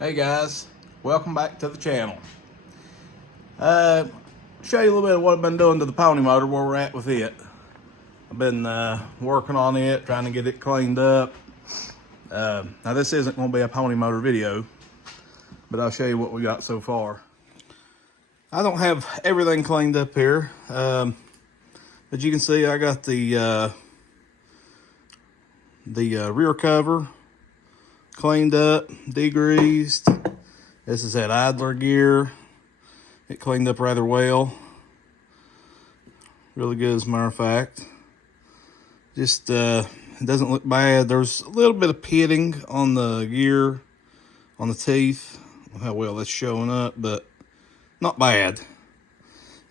Hey guys, welcome back to the channel. Show you a little bit of what I've been doing to the pony motor, where we're at with it. I've been working on it, trying to get it cleaned up. Now this isn't going to be a pony motor video, but I'll show you what we got so far. I don't have everything cleaned up here, but you can see I got the rear cover cleaned up, degreased. This is that idler gear. It cleaned up rather well. Really good, as a matter of fact. Just it doesn't look bad. There's a little bit of pitting on the gear, on the teeth. I don't know how well that's showing up, but not bad.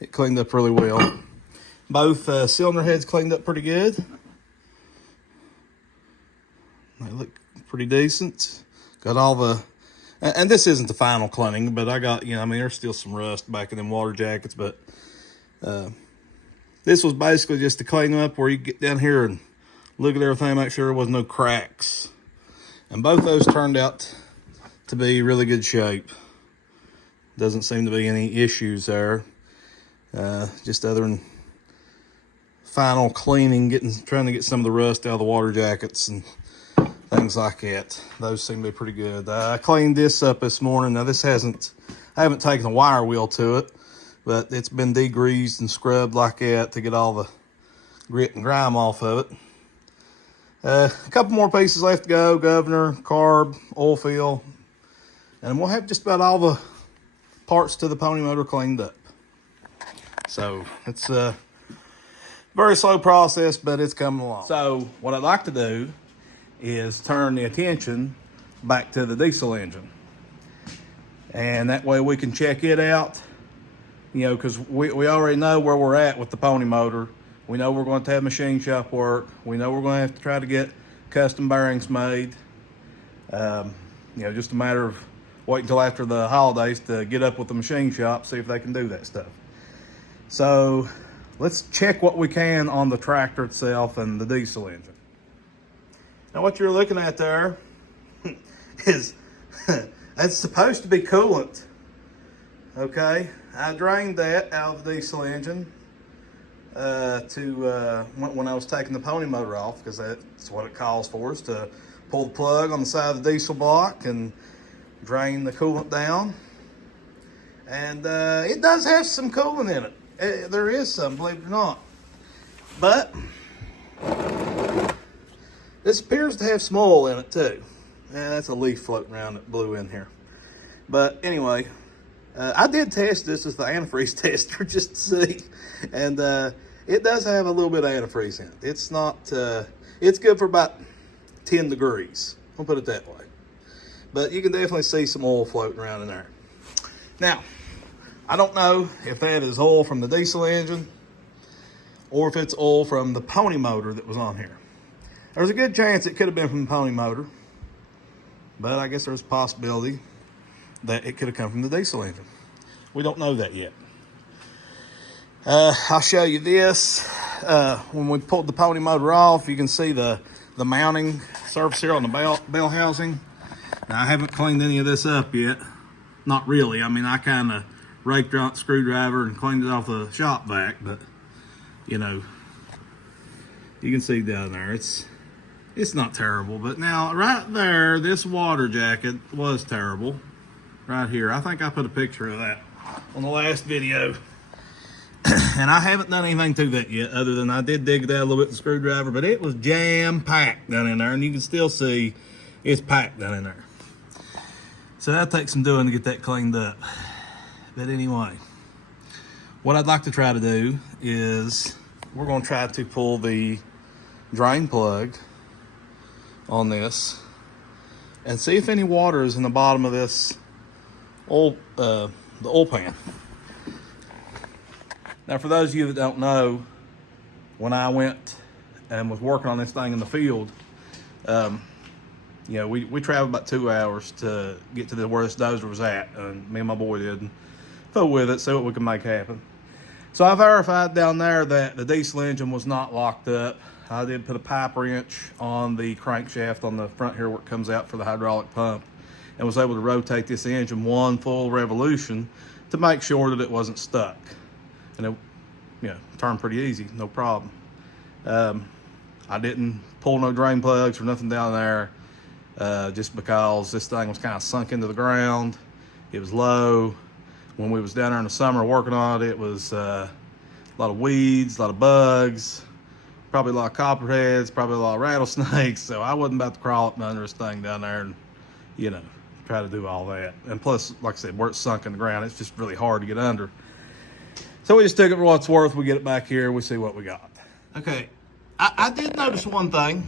It cleaned up really well. Both cylinder heads cleaned up pretty good. They look pretty decent. Got all the, and this isn't the final cleaning, but I got, I mean, there's still some rust back in them water jackets, but this was basically just to clean them up where you get down here and look at everything, make sure there was no cracks. And both those turned out to be really good shape. Doesn't seem to be any issues there. Just other than final cleaning, trying to get some of the rust out of the water jackets and things like that. Those seem to be pretty good. I cleaned this up this morning. Now I haven't taken a wire wheel to it, but it's been degreased and scrubbed like that to get all the grit and grime off of it. A couple more pieces left to go: governor, carb, oil fill, and we'll have just about all the parts to the pony motor cleaned up. So it's a very slow process, but it's coming along. So what I'd like to do is turn the attention back to the diesel engine, and that way we can check it out, because we already know where we're at with the pony motor. We know we're going to have machine shop work. We know we're going to have to try to get custom bearings made. Just a matter of waiting until after the holidays to get up with the machine shop, see if they can do that stuff. So let's check what we can on the tractor itself and the diesel engine. Now what you're looking at there is, that's supposed to be coolant, okay? I drained that out of the diesel engine when I was taking the pony motor off, because that's what it calls for, is to pull the plug on the side of the diesel block and drain the coolant down. And it does have some coolant in it. There is some, believe it or not. But this appears to have some oil in it too. That's a leaf floating around that blew in here. But anyway, I did test this with the antifreeze tester just to see. And it does have a little bit of antifreeze in it. It's not, it's good for about 10 degrees. I'll put it that way. But you can definitely see some oil floating around in there. Now, I don't know if that is oil from the diesel engine or if it's oil from the pony motor that was on here. There's a good chance it could have been from the pony motor, but I guess there's a possibility that it could have come from the diesel engine. We don't know that yet. I'll show you this. When we pulled the pony motor off, you can see the mounting surface here on the bell housing. Now, I haven't cleaned any of this up yet. Not really. I mean, I kind of raked out the screwdriver and cleaned it off the shop vac, but you can see down there, it's not terrible. But now right there, this water jacket was terrible right here. I think I put a picture of that on the last video. And I haven't done anything to that yet, other than I did dig that a little bit with the screwdriver, but it was jam-packed down in there, and you can still see it's packed down in there. So that'll take some doing to get that cleaned up. But anyway, what I'd like to try to do is we're going to try to pull the drain plug on this and see if any water is in the bottom of this oil, the oil pan. Now, for those of you that don't know, when I went and was working on this thing in the field, we traveled about 2 hours to get to where this dozer was at, and me and my boy did, and flew with it, see what we could make happen. So I verified down there that the diesel engine was not locked up. I did put a pipe wrench on the crankshaft on the front here where it comes out for the hydraulic pump, and was able to rotate this engine one full revolution to make sure that it wasn't stuck. And it, you know, turned pretty easy, no problem. I didn't pull no drain plugs or nothing down there, just because this thing was kind of sunk into the ground. It was low. When we was down there in the summer working on it, it was a lot of weeds, a lot of bugs, probably a lot of copperheads, probably a lot of rattlesnakes. So I wasn't about to crawl up under this thing down there and, you know, try to do all that. And plus, like I said, where it's sunk in the ground, it's just really hard to get under. So we just took it for what it's worth. We get it back here. We see what we got. Okay, I did notice one thing.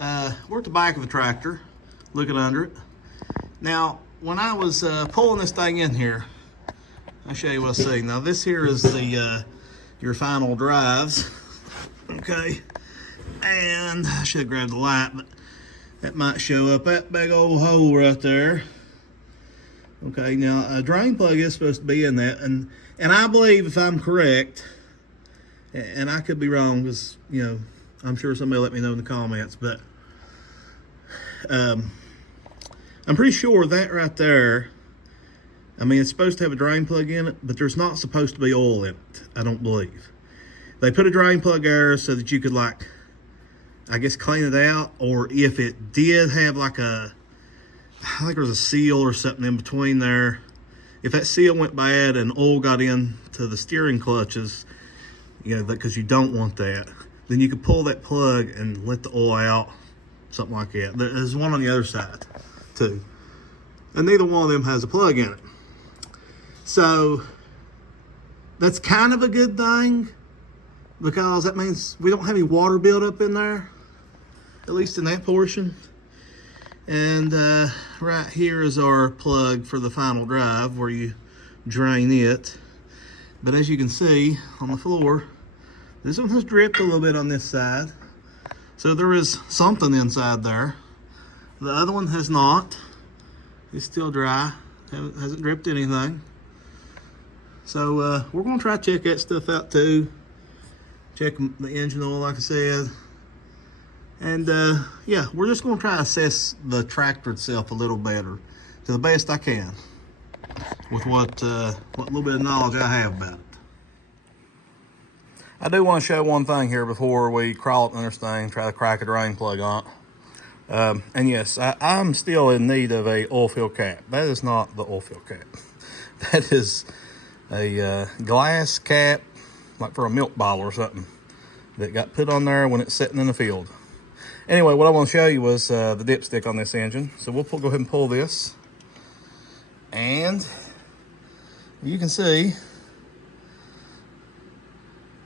We're at the back of the tractor, looking under it. Now, when I was pulling this thing in here, I'll show you what I see. Now, this here is the your final drives. Okay, and I should have grabbed the light, but that might show up that big old hole right there. Okay, now a drain plug is supposed to be in that, and I believe, if I'm correct, and I could be wrong, because, you know, I'm sure somebody will let me know in the comments, but I'm pretty sure that right there, I mean, it's supposed to have a drain plug in it, but there's not supposed to be oil in it, I don't believe. They put a drain plug there so that you could, like, I guess, clean it out, or if it did have like I think there was a seal or something in between there. If that seal went bad and oil got into the steering clutches, you know, because you don't want that, then you could pull that plug and let the oil out, something like that. There's one on the other side too, and neither one of them has a plug in it. So that's kind of a good thing, because that means we don't have any water buildup in there, at least in that portion. And right here is our plug for the final drive where you drain it. But as you can see on the floor, this one has dripped a little bit on this side. So there is something inside there. The other one has not. It's still dry, hasn't dripped anything. So we're gonna try to check that stuff out too. Check the engine oil, like I said. And yeah, we're just gonna try to assess the tractor itself a little better, to the best I can, with what little bit of knowledge I have about it. I do want to show one thing here before we crawl up under this thing, try to crack a drain plug on it. And yes, I'm still in need of a oil fill cap. That is not the oil fill cap. That is a glass cap, like for a milk bottle or something, that got put on there when it's sitting in the field. Anyway, what I want to show you was the dipstick on this engine. So we'll go ahead and pull this. And you can see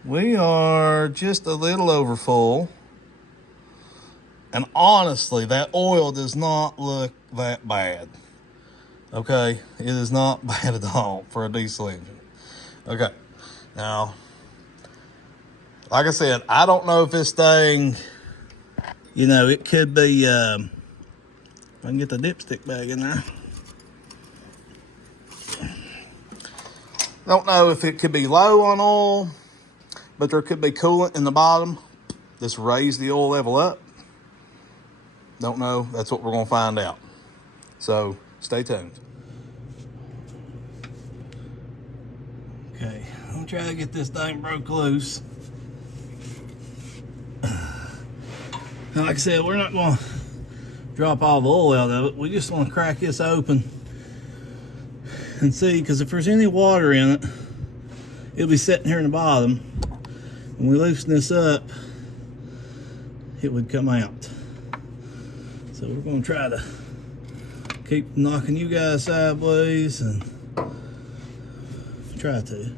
we are just a little over full. And honestly, that oil does not look that bad. Okay, it is not bad at all for a diesel engine. Okay, now, like I said, I don't know if this thing, you know, it could be, if I can get the dipstick bag in there. Don't know if it could be low on oil, but there could be coolant in the bottom. Just raise the oil level up. Don't know. That's what we're going to find out. So stay tuned. Okay, I'm trying to get this thing broke loose. Now, like I said, we're not going to drop all the oil out of it. We just want to crack this open and see, because if there's any water in it, it'll be sitting here in the bottom. When we loosen this up, it would come out. So we're going to try to keep knocking you guys sideways and try to.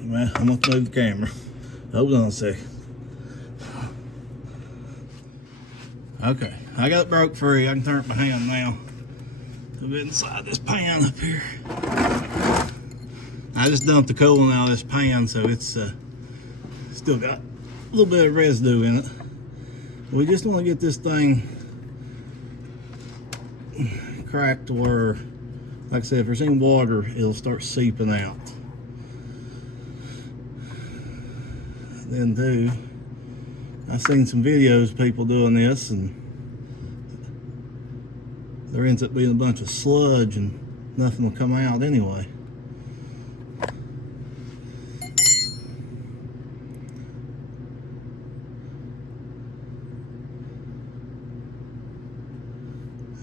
Man, I'm going to move the camera. Hold on a second. Okay, I got it broke free. I can turn it by hand now. A bit inside this pan up here. I just dumped the coolant out of this pan, so it's still got a little bit of residue in it. We just want to get this thing cracked to where, like I said, if there's any water, it'll start seeping out. Then too, I've seen some videos of people doing this, and there ends up being a bunch of sludge and nothing will come out anyway.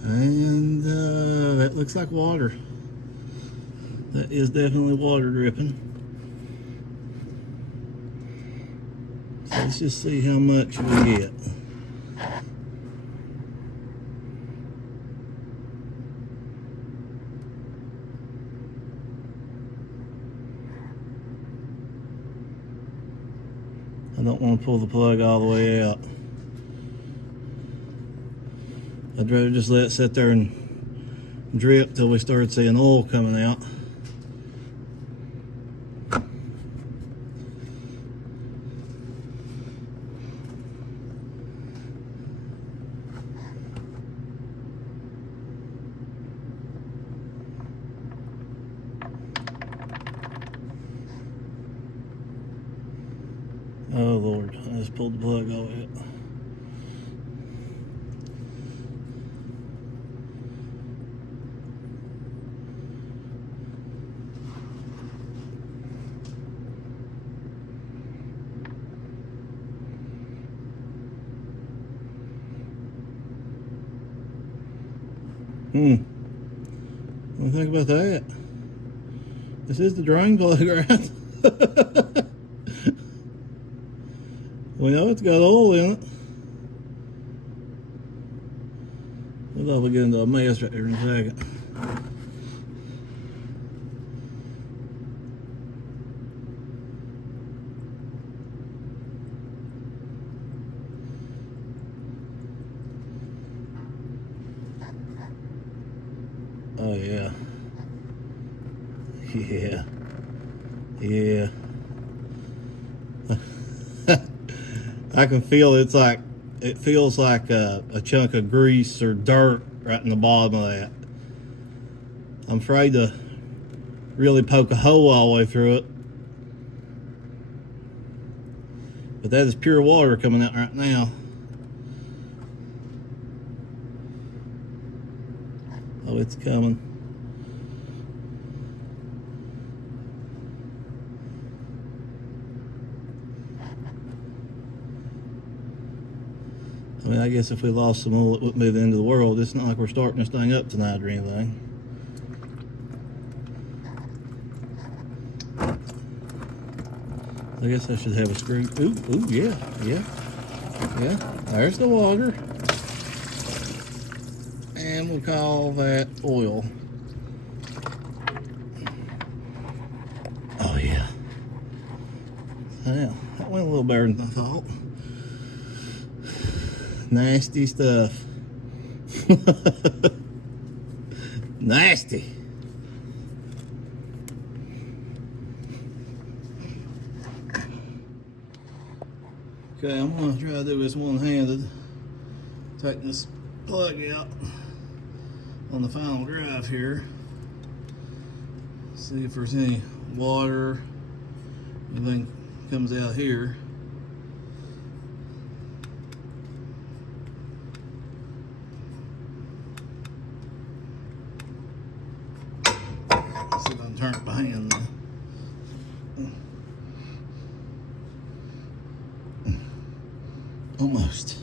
And that looks like water. That is definitely water dripping. So let's just see how much we get. I don't want to pull the plug all the way out. I'd rather just let it sit there and drip till we start seeing oil coming out. Oh Lord, I just pulled the plug all the way out. What do you think about that? This is the drain plug, right? We know it's got oil in it. We'll probably get into a mess right here in a second. Oh yeah. Yeah. Yeah. I can feel it feels like a chunk of grease or dirt right in the bottom of that. I'm afraid to really poke a hole all the way through it. But that is pure water coming out right now. Oh, it's coming. I mean, I guess if we lost some oil, it wouldn't be the end of the world. It's not like we're starting this thing up tonight or anything. I guess I should have a screw. Ooh, yeah. There's the water. And we'll call that oil. Oh, yeah. Yeah, that went a little better than I thought. Nasty stuff. Nasty. Okay, I'm gonna try to do this one-handed. Take this plug out on the final drive here. See if there's any water, anything comes out here. See if I can turn it by hand now. Almost.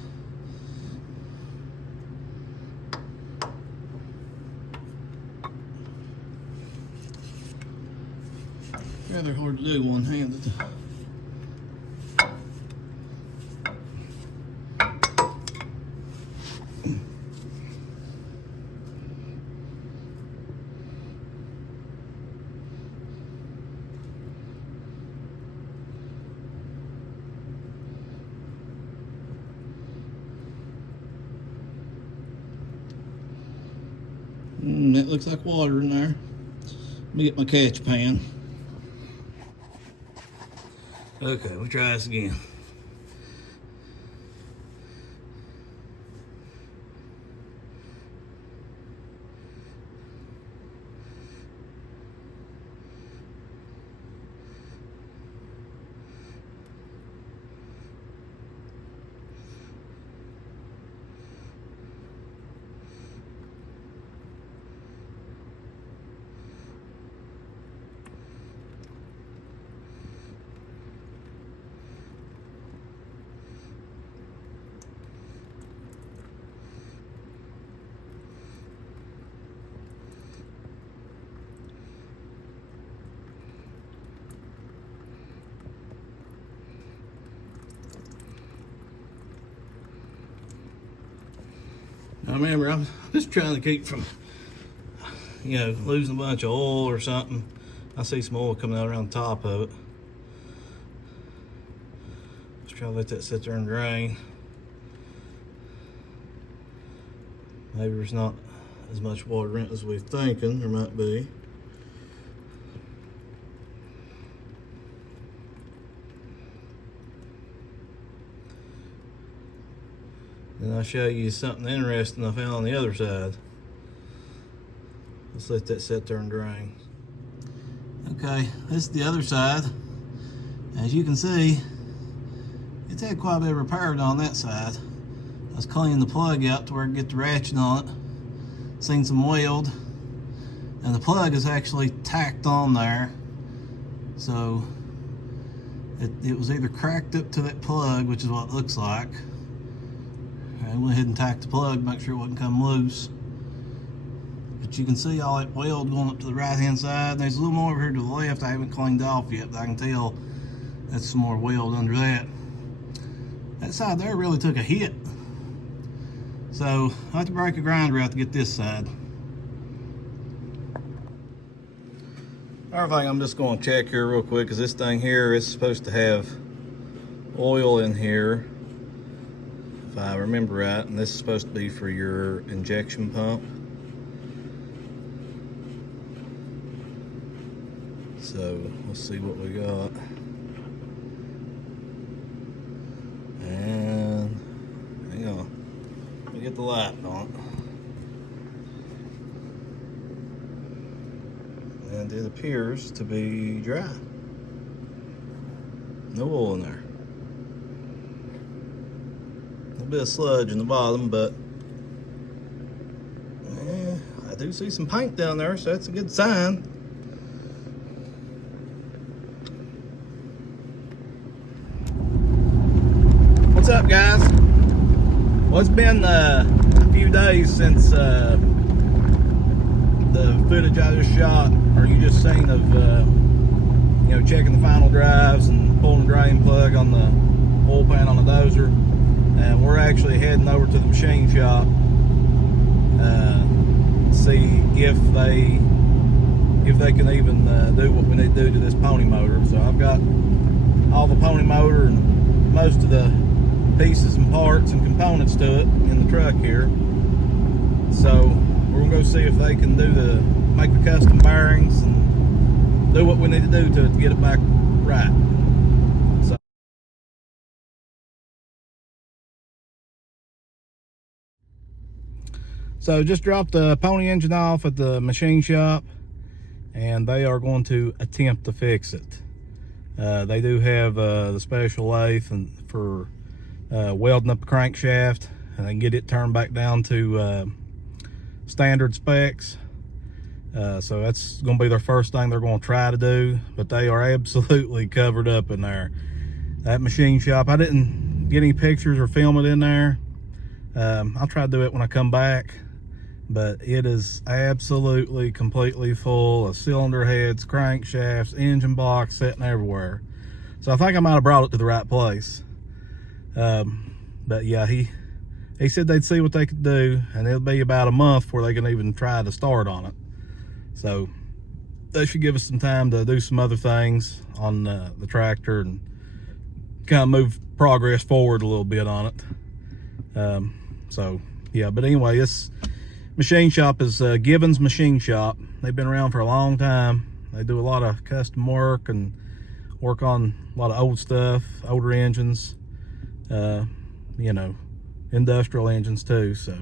Rather hard to do one-handed. That looks like water in there. Let me get my catch pan. Okay, we'll try this again. I remember I'm just trying to keep from, losing a bunch of oil or something. I see some oil coming out around the top of it. Just try to let that sit there and drain. Maybe there's not as much water in it as we're thinking there might be. Then I'll show you something interesting I found on the other side. Let's let that sit there and drain. Okay, this is the other side. As you can see, it's had quite a bit of repair done on that side. I was cleaning the plug out to where I get the ratchet on it. Seen some weld, and the plug is actually tacked on there. So it was either cracked up to that plug, which is what it looks like. I went ahead and tacked the plug, make sure it wouldn't come loose. But you can see all that weld going up to the right hand side. There's a little more over here to the left I haven't cleaned off yet, but I can tell that's some more weld under that. That side there really took a hit. So I have to break a grinder out to get this side. Another thing I'm just going to check here real quick, because this thing here is supposed to have oil in here, if I remember right, and this is supposed to be for your injection pump. So let's see what we got. And hang on, let me get the light on. And it appears to be dry. No oil in there. A little bit of sludge in the bottom, but I do see some paint down there, so that's a good sign. What's up, guys? Well, it's been a few days since the footage I just shot, or you just seen, of checking the final drives and pulling the drain plug on the oil pan on the dozer. And we're actually heading over to the machine shop to see if they can even do what we need to do to this pony motor. So I've got all the pony motor and most of the pieces and parts and components to it in the truck here. So we're gonna go see if they can make the custom bearings and do what we need to do to get it back right. So just dropped the pony engine off at the machine shop, and they are going to attempt to fix it. They do have the special lathe for welding up the crankshaft, and they can get it turned back down to standard specs. So that's going to be their first thing they're going to try to do, but they are absolutely covered up in there. That machine shop, I didn't get any pictures or film it in there. I'll try to do it when I come back, but it is absolutely completely full of cylinder heads, crankshafts, engine blocks sitting everywhere. So I think I might have brought it to the right place. But yeah, he said they'd see what they could do, and it'll be about a month before they can even try to start on it. So they should give us some time to do some other things on the tractor and kind of move progress forward a little bit on it. So yeah, but anyway, this machine shop is Gibbons Machine Shop. They've been around for a long time. They do a lot of custom work and work on a lot of old stuff, older engines, industrial engines too. So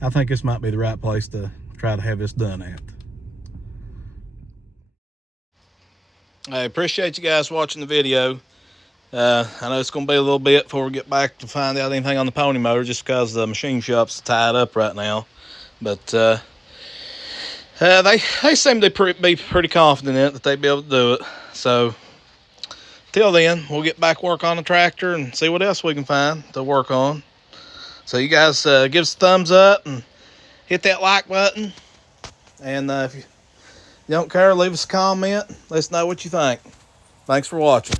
I think this might be the right place to try to have this done at. I appreciate you guys watching the video. I know it's going to be a little bit before we get back to find out anything on the pony motor, just because the machine shop's tied up right now. But they seem to be pretty confident in it that they'd be able to do it. So till then, we'll get back work on the tractor and see what else we can find to work on. So you guys give us a thumbs up and hit that like button. And if you don't care, leave us a comment. Let us know what you think. Thanks for watching.